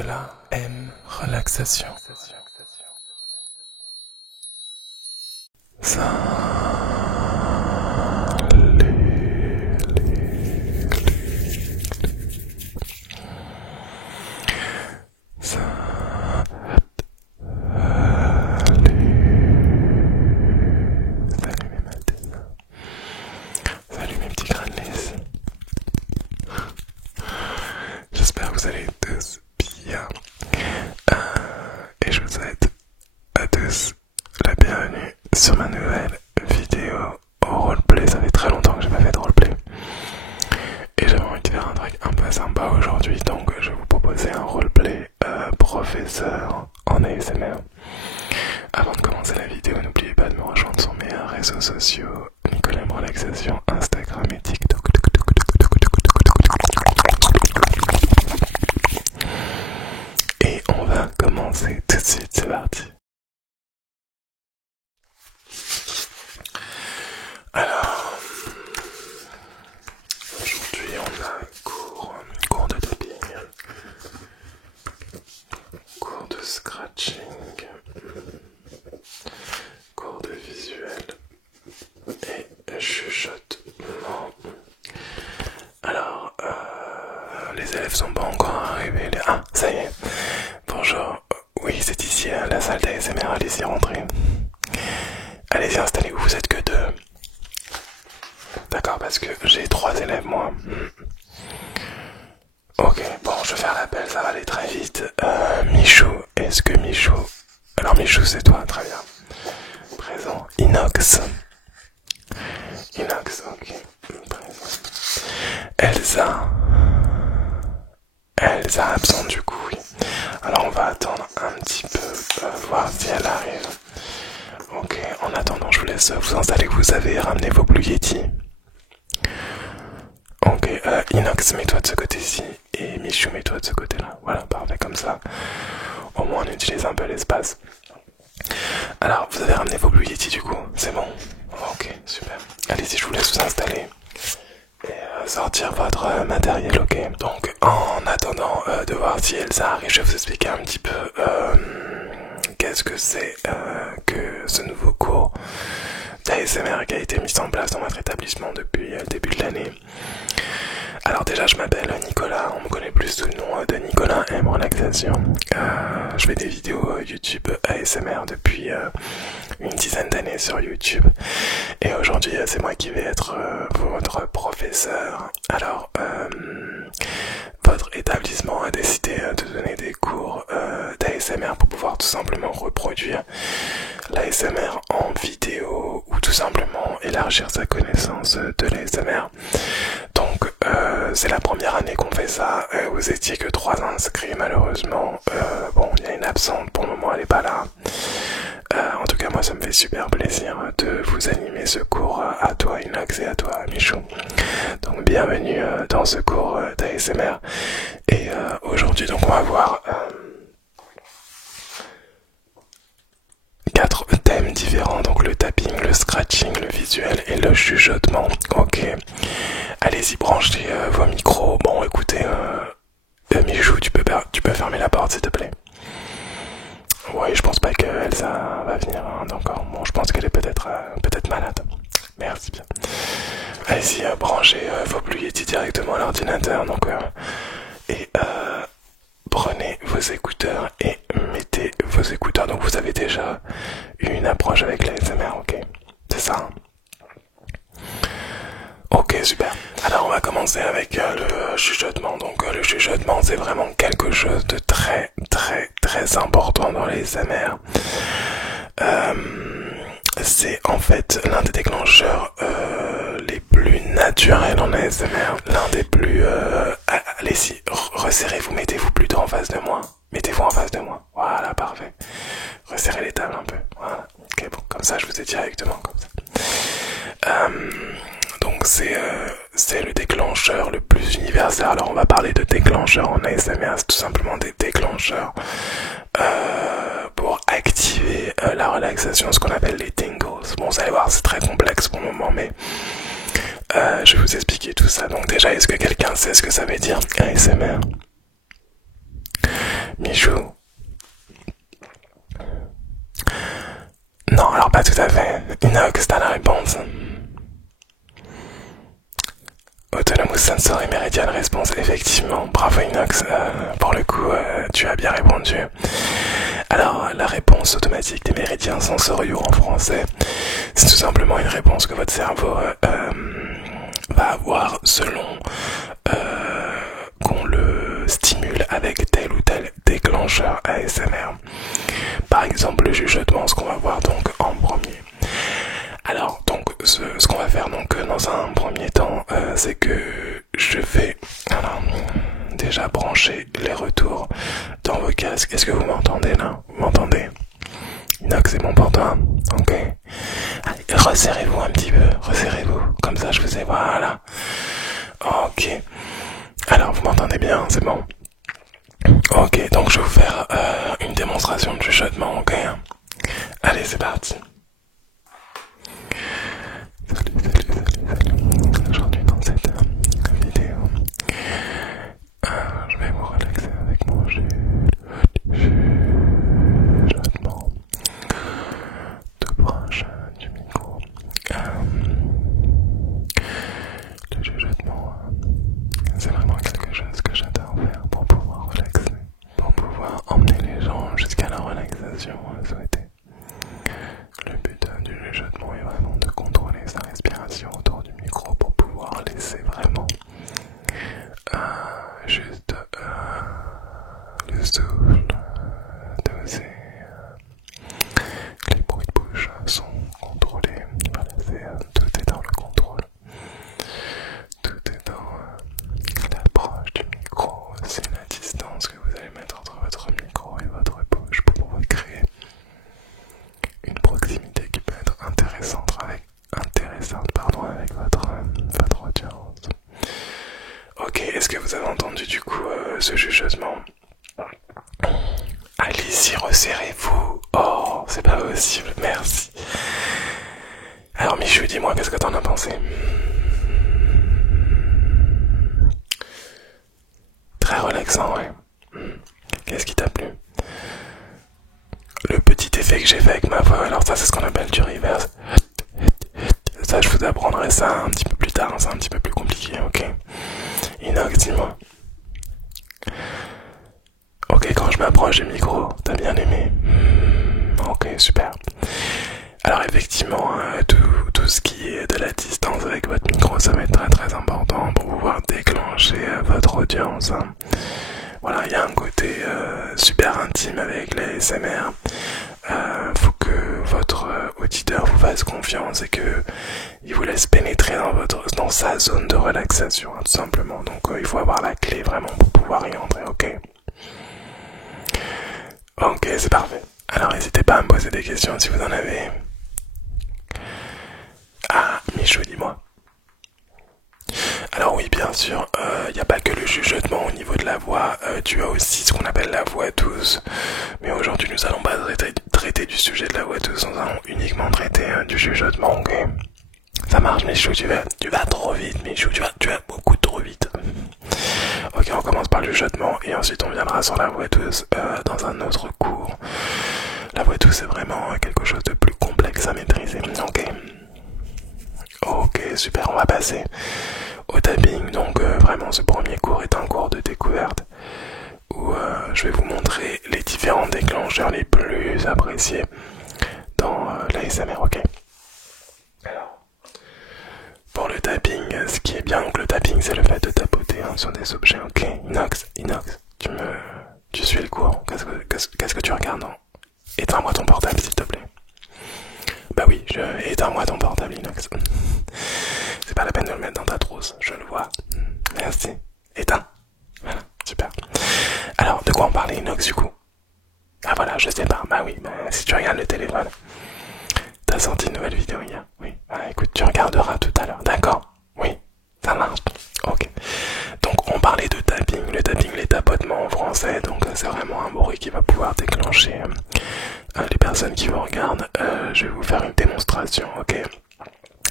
Nicolas aime relaxation. Salut mes matines. Salut mes petits grains de lys. J'espère que vous allez tous bien. Et je vous souhaite à tous la bienvenue sur ma nouvelle vidéo au roleplay. Ça fait très longtemps que j'ai pas fait de roleplay. Et j'avais envie de faire un truc un peu sympa aujourd'hui. Donc je vais vous proposer un roleplay professeur en ASMR. Avant de commencer la vidéo, n'oubliez pas de me rejoindre sur mes réseaux sociaux, Nicolas aime relaxation, Instagram et TikTok. Et on va commencer tout de suite, c'est parti. Alors, aujourd'hui on a cours de tapping, cours de scratching, cours de visuel et chuchotement. Alors, les élèves sont pas encore arrivés. Ah, ça y est. Bonjour. Oui, c'est ici la salle d'ASMR. Allez-y, rentrez. Allez-y, installez-vous. Vous êtes que deux. D'accord, parce que j'ai 3 élèves, moi. Ok, bon, je vais faire l'appel. Ça va aller très vite. Michou, est-ce que Michou... Alors, Michou, c'est toi. Très bien. Présent. Inox. Inox, ok. Présent. Elsa absente du coup, oui. Alors on va attendre un petit peu, voir si elle arrive. Ok, en attendant je vous laisse vous installer, vous avez ramené vos Blue Yeti. Ok, Inox, mets-toi de ce côté-ci et Michou, mets-toi de ce côté-là. Voilà, parfait, comme ça. Au moins on utilise un peu l'espace. Alors, vous avez ramené vos Blue Yeti du coup, c'est bon? Ok, super. Allez-y, je vous laisse vous installer. Et sortir votre matériel, ok. Donc en attendant de voir si Elsa arrive, je vais vous expliquer un petit peu qu'est-ce que c'est que ce nouveau cours d'ASMR qui a été mis en place dans votre établissement depuis le début de l'année. Alors déjà je m'appelle Nicolas, on me connaît plus sous le nom de Nicolas aime relaxation. Je fais des vidéos YouTube ASMR depuis une dizaine d'années sur YouTube. Et aujourd'hui c'est moi qui vais être votre professeur. Alors votre établissement a décidé de donner des cours d'ASMR pour pouvoir tout simplement reproduire l'ASMR en vidéo ou tout simplement élargir sa connaissance de l'ASMR. Donc c'est la première année qu'on fait ça. Vous étiez que 3 inscrits malheureusement. Bon, il y a une absente, pour le moment elle est pas là. En tout cas moi ça me fait super plaisir de vous animer ce cours à toi Inox et à toi Michou. Donc bienvenue dans ce cours d'ASMR. Et aujourd'hui donc on va voir 4 thèmes différents, donc le tapping, le scratching, le visuel et le chuchotement. Ok, allez-y, branchez vos micros. Bon écoutez, Michou, tu peux fermer la porte s'il te plaît. Oui, je pense pas que Elsa va venir encore. Bon, je pense qu'elle est peut-être malade. Merci bien. Allez-y, branchez vos Blue Yeti directement à l'ordinateur. Donc, prenez vos écouteurs et mettez vos écouteurs. Donc vous avez déjà eu une approche avec l'ASMR, ok? C'est ça, hein? Ok, super. Alors on va commencer avec le chuchotement. Donc le chuchotement c'est vraiment quelque chose de très important dans les ASMR. C'est en fait l'un des déclencheurs les plus naturels en ASMR. L'un des plus... allez-y, resserrez-vous, mettez-vous plutôt en face de moi. Mettez-vous en face de moi. Voilà, parfait. Resserrez les tables un peu. Voilà. Ok, bon, comme ça je vous ai directement comme ça. Donc c'est le déclencheur le plus universel. Alors on va parler de déclencheurs en ASMR, c'est tout simplement des déclencheurs pour activer la relaxation, ce qu'on appelle les tingles. Bon, vous allez voir, c'est très complexe pour le moment, mais je vais vous expliquer tout ça. Donc déjà, est-ce que quelqu'un sait ce que ça veut dire ASMR? Michou. Non, alors pas tout à fait. Inox, t'as la réponse. Autonomous Sensory Meridian Response, effectivement. Bravo Inox, pour le coup, tu as bien répondu. Alors, la réponse automatique des méridiens sensoriaux en français, c'est tout simplement une réponse que votre cerveau va avoir selon qu'on le stimule avec tel ou tel déclencheur ASMR. Par exemple, le chuchotement, ce qu'on va voir donc en premier. Alors, donc, ce qu'on va faire donc dans un premier temps, c'est que je vais déjà brancher les retours dans vos casques. Est-ce que vous m'entendez là? Vous m'entendez? Inox, c'est bon pour toi? Ok. Allez, resserrez-vous un petit peu, resserrez-vous. Comme ça, je vous ai, voilà. Ok. Alors, vous m'entendez bien, c'est bon? Ok, donc je vais vous faire une démonstration de chuchotement, ok? Allez, c'est parti. Salut. Aujourd'hui dans cette vidéo, je vais vous relaxer avec mon chuchotement tout proche du micro. Le chuchotement, c'est vraiment quelque chose que j'adore faire pour pouvoir relaxer, pour pouvoir emmener les gens jusqu'à la relaxation souhaitée. Le but du chuchotement est vraiment de contrôler sa respiration autour du micro pour pouvoir laisser vraiment juste le souffle doser. Les bruits de bouche sont contrôlés. Voilà, tout est dans le contrôle. Tout est dans l'approche du micro. C'est la distance que vous allez mettre entre votre micro et votre bouche pour pouvoir créer une proximité qui peut être intéressante avec votre audience. Ok, est-ce que vous avez entendu du coup ce chuchotement? Allez-y, resserrez-vous. Oh, c'est pas possible, merci. Alors Michou, dis-moi, qu'est-ce que t'en as pensé? Très relaxant, ouais. Qu'est-ce qui t'a plu? Le petit effet que j'ai fait avec ma voix, alors ça c'est ce qu'on appelle du reverse. Ça je vous apprendrai ça un petit peu plus tard, c'est un petit peu plus compliqué, ok? Inox, dis-moi. Ok, quand je m'approche du micro, t'as bien aimé? Ok, super. Alors effectivement, tout ce qui est de la distance avec votre micro, ça va être très très important pour pouvoir déclencher votre audience. Voilà, il y a un côté super intime avec les ASMR. Faut que votre auditeur vous fasse confiance et que il vous laisse pénétrer dans sa zone de relaxation, tout simplement. Donc il faut avoir la clé vraiment pour pouvoir y entrer, ok? Ok, c'est parfait. Alors n'hésitez pas à me poser des questions si vous en avez. Ah, Michou, dis-moi. Alors oui, bien sûr, il n'y a pas que le chuchotement au niveau de la voix, tu as aussi ce qu'on appelle la voix douce. Mais aujourd'hui, nous allons pas traiter du sujet de la voix douce, nous allons uniquement traiter du chuchotement, ok? Ça marche, Michou, tu vas trop vite, Michou, tu vas beaucoup trop vite. Ok, on commence par le chuchotement et ensuite on viendra sur la voix douce dans un autre cours. La voix douce, c'est vraiment quelque chose de plus complexe à maîtriser, ok? Ok, super, on va passer au tapping. Donc vraiment ce premier cours est un cours de découverte où je vais vous montrer les différents déclencheurs les plus appréciés dans l'ASMR, ok? Alors, pour le tapping, ce qui est bien, donc le tapping c'est le fait de tapoter sur des objets, ok? Inox, tu suis le cours, qu'est-ce que tu regardes? Éteins-moi ton portable s'il te plaît. Bah oui, éteins-moi ton portable, Inox. C'est pas la peine de le mettre dans ta trousse, je le vois. Merci. Éteins. Voilà, super. Alors, de quoi on parlait, Inox, du coup? Ah voilà, je sais pas. Bah oui, si tu regardes le téléphone. T'as sorti une nouvelle vidéo hier? Oui. Ah, écoute, tu regarderas tout à l'heure, d'accord? Oui, ça marche. Ok. Donc, on parlait de tapping. Le tapping, les tapotements en français. Donc, c'est vraiment un bruit qui va pouvoir déclencher les personnes qui vous regardent. Je vais vous faire une démonstration, ok?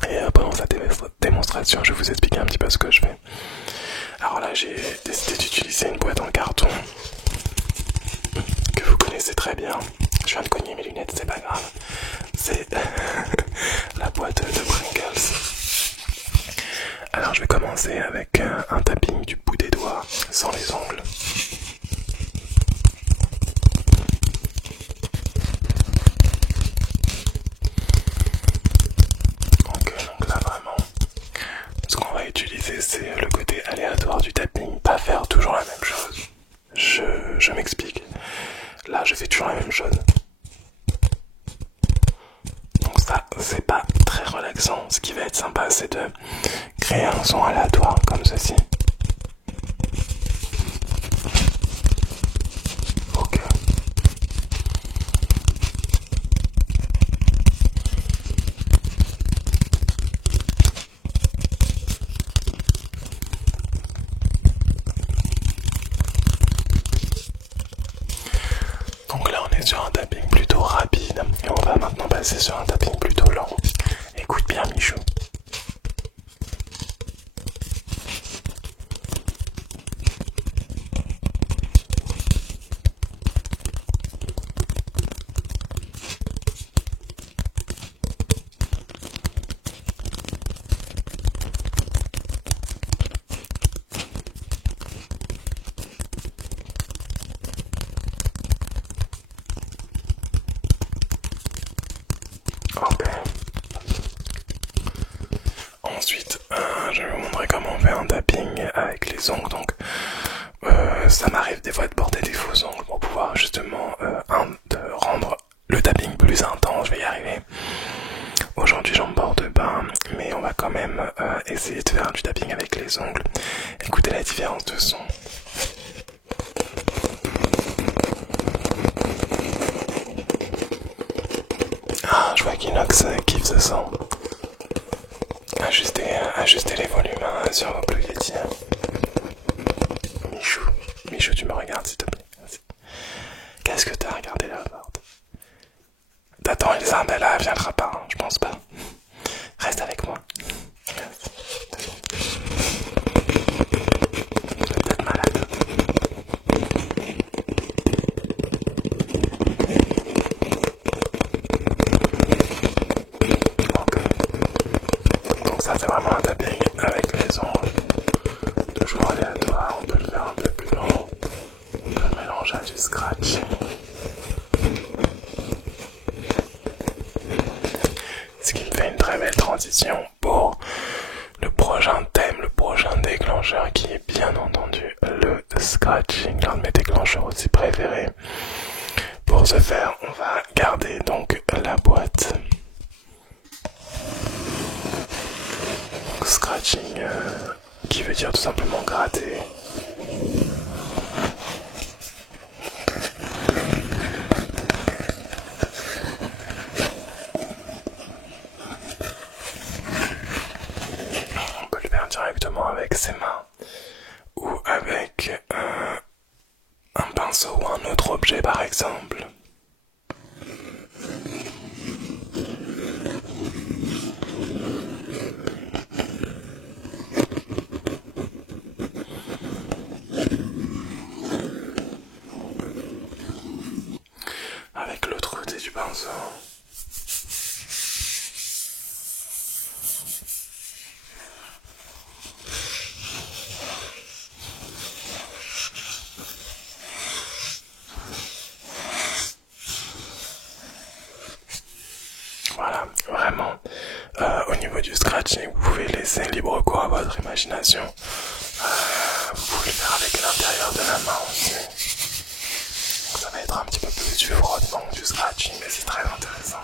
Et pendant cette démonstration, je vais vous expliquer un petit peu ce que je fais. Alors là, j'ai décidé d'utiliser une boîte en carton. très bien. Je viens de cogner mes lunettes, c'est pas grave. C'est la boîte de Pringles. Alors je vais commencer avec un tapping du bout des doigts, sans les ongles. Ok, donc là vraiment, ce qu'on va utiliser c'est le côté aléatoire du tapping, pas faire toujours la même chose. Je m'explique. Là je fais toujours la même chose. Donc ça c'est pas très relaxant. Ce qui va être sympa c'est de créer un son aléatoire comme ceci. Ok. Donc là on est sur un tapping plutôt rapide et on va maintenant passer sur un tapping plutôt lent. Écoute bien Michou. Ok. Ensuite, je vais vous montrer comment on fait un tapping avec les ongles. Donc, ça m'arrive des fois de porter des faux ongles pour pouvoir justement de rendre le tapping plus intense. Je vais y arriver. Aujourd'hui, j'en porte pas, mais on va quand même essayer de faire du tapping avec les ongles. Écoutez la différence de son. Ah, je vois qu'Inox kiffe ce son. Ajustez les volumes sur vos Blue Yeti. Michou, tu me regardes s'il te plaît. Qu'est-ce que t'as regardé la porte? T'attends Isabella, elle viendra pas, hein, je pense pas. Reste avec moi. Merci. Je vais peut-être malade. Donc ça c'est vraiment un tapping avec les ongles. Toujours aléatoire, on peut le faire un peu plus lent. On peut le mélanger à du scratch. Ce qui me fait une très belle transition pour le prochain thème, le prochain déclencheur qui est bien entendu le scratching, l'un de mes déclencheurs aussi préférés. Pour ce faire, on va garder donc la boîte. Donc, scratching qui veut dire tout simplement gratter. On peut le faire directement avec ses mains ou avec un pinceau ou un autre objet par exemple. Avec l'autre côté du pinceau. Voilà, vraiment, au niveau du scratching, vous pouvez laisser libre cours à votre imagination. Vous pouvez le faire avec l'intérieur de la main aussi. Donc ça va être un petit peu plus du frottement que du scratching, mais c'est très intéressant.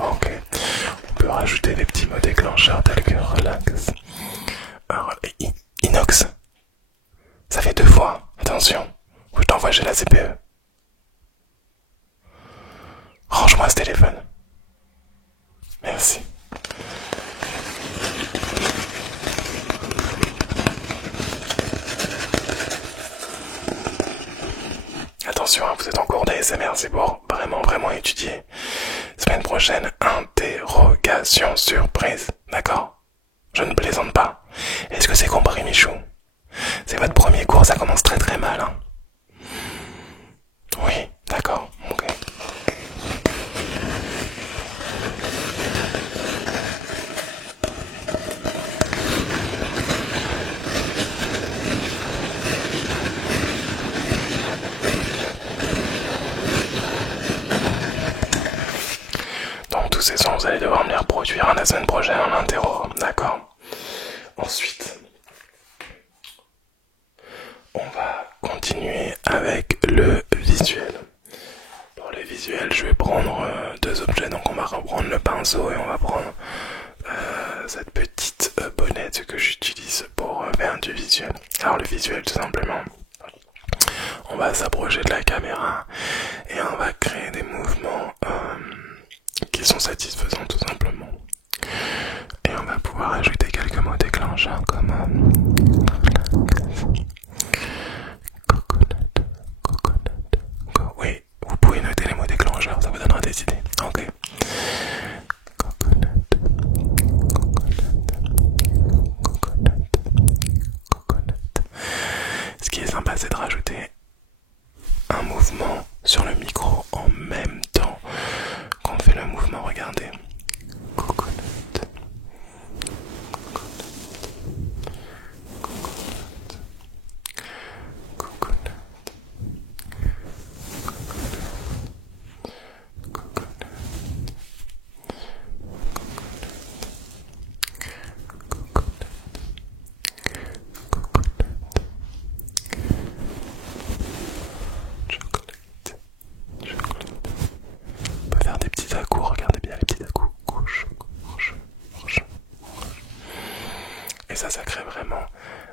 Ok, on peut rajouter des petits mots déclencheurs tels que relax. Inox, ça fait 2 fois, attention, ou je t'envoie chez la CPE. Range-moi ce téléphone. Merci. Attention, vous êtes en cours d'ASMR, c'est pour vraiment étudier. Semaine prochaine, un thé interrogation surprise, d'accord? Je ne plaisante pas. Est-ce que c'est compris, Michou? C'est votre premier cours, ça commence très très mal, hein. Oui, d'accord, ok. Donc tous ces sons, vous allez devoir me les reproduire la semaine prochaine en interro, d'accord? Ensuite, on va continuer avec le visuel. Pour le visuel, je vais prendre deux objets, donc on va reprendre le pinceau et on va prendre cette petite bonnette que j'utilise pour faire du visuel. Alors le visuel, tout simplement, on va s'approcher de la caméra et on va créer des mouvements qui sont satisfaisants, tout simplement. Et on va pouvoir ajouter quelques mots déclencheurs comme oui, vous pouvez noter les mots déclencheurs, ça vous donnera des idées. Ok. Ce qui est sympa, c'est de rajouter un mouvement sur le micro en même temps qu'on fait le mouvement. Regardez. Coconut. On peut faire des petits à-coups, regardez bien les petits à-coups. Gauche, gauche, gauche, gauche. Et ça crée vraiment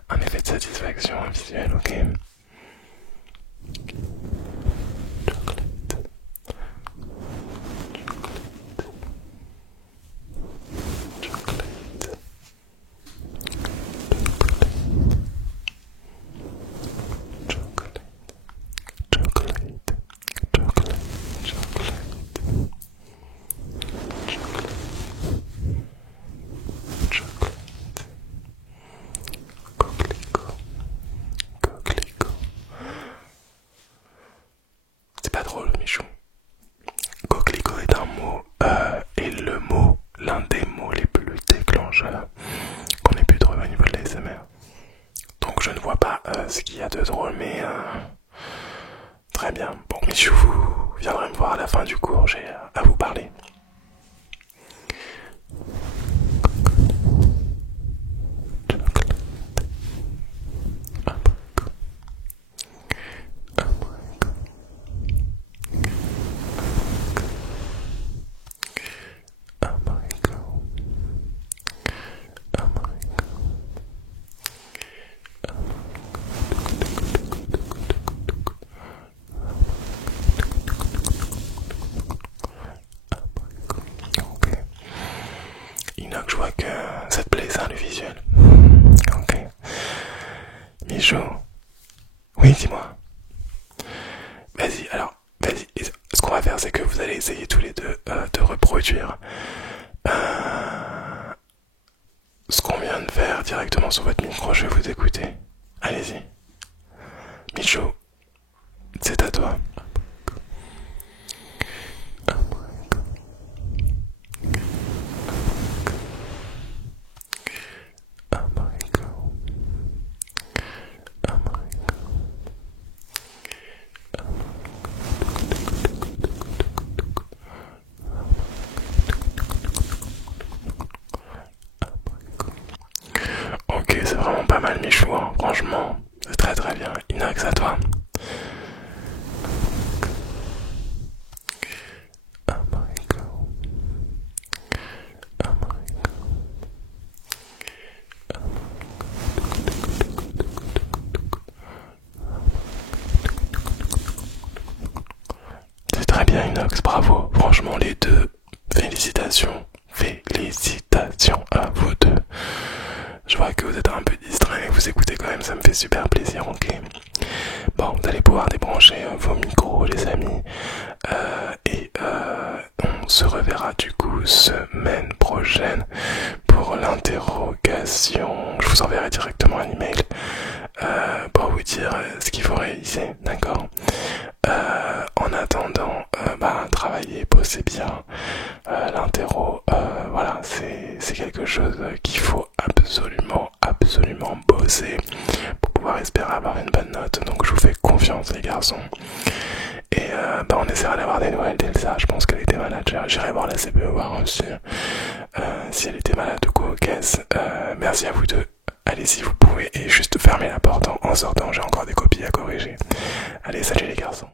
un effet de satisfaction visuelle, ok? C'est pas drôle, Michou. Coquelicot est un mot, et le mot, l'un des mots les plus déclencheurs qu'on ait pu trouver au niveau de l'ASMR. Donc je ne vois pas ce qu'il y a de drôle, mais très bien. Bon, Michou, vous viendrez me voir à la fin du cours, j'ai à vous parler. Inox, je vois que ça te plaît ça le visuel. Ok. Michou. Oui, dis-moi. Vas-y, alors, vas-y. Ce qu'on va faire, c'est que vous allez essayer tous les deux de reproduire ce qu'on vient de faire directement sur votre micro. Je vais vous écouter. Allez-y. Michou, c'est à toi. Ok, c'est vraiment pas mal, Michou, hein. Franchement, c'est très très bien. Inox, à toi. C'est très bien, Inox, bravo. Franchement, les deux, félicitations. Félicitations à vous deux. Je vois que vous êtes un peu distrait, mais vous écoutez quand même, ça me fait super plaisir, ok. Bon, vous allez pouvoir débrancher vos micros, les amis, et on on se reverra du coup semaine prochaine pour l'interrogation. Je vous enverrai directement un email pour vous dire ce qu'il faut réaliser, d'accord. En attendant, travaillez, bossez bien. L'interro, voilà, c'est quelque chose qu'il faut absolument bosser pour pouvoir espérer avoir une bonne note. Donc je vous fais confiance les garçons. Et on essaiera d'avoir des nouvelles d'Elsa. Je pense qu'elle était malade. J'irai voir la CPE voir aussi si elle était malade ou quoi aux caisses. Merci à vous deux. Allez si vous pouvez et juste fermez la porte en sortant. J'ai encore des copies à corriger. Allez, salut les garçons.